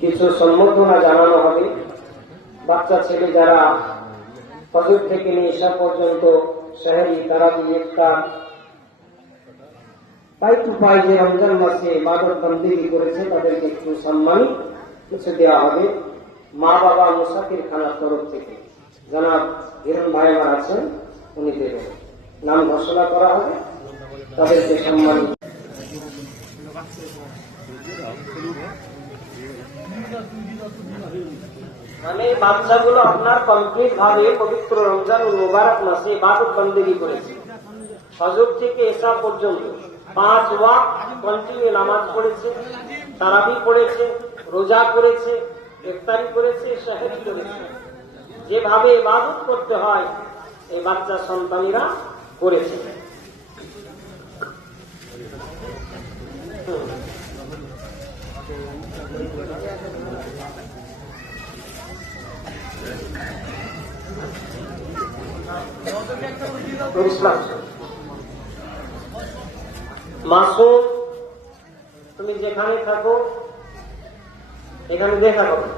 কিছু সম্বর্ধনা জানানো হবে। বাচ্চা ছেলে যারা ফজর থেকে নিয়ে ঈশা পর্যন্ত সেহরি তারাবি ইফতার পাই টু পাই যে রমজান মাসে ইবাদত বন্দেগী করেছে তাদেরকে একটু সম্মান কিছু দেওয়া হবে মা বাবা মুসাফির খানার তরফ থেকে। জনাব হিরণ ভাই আমার আছেন, উনি দেবেন, নাম ঘোষণা করা হবে, তাদেরকে সম্মান। মানে বাচ্চাগুলো আপনার কমপ্লিট ভাবে পবিত্র রমজান ও মুবারক মাসে ইবাদত বন্দেগী করেছে। ফজর থেকে ঈশা পর্যন্ত 5 ওয়াক্ত কন্টিনিউ নামাজ পড়েছে, তারাবি পড়েছে, রোজা করেছে, ইফতারি করেছে, সেহরি করেছে। যেভাবে ইবাদত করতে হয় এই বাচ্চা সন্তানেরা করেছে। মাসুম, তুমি যেখানে থাকো এখানে দেখা করো।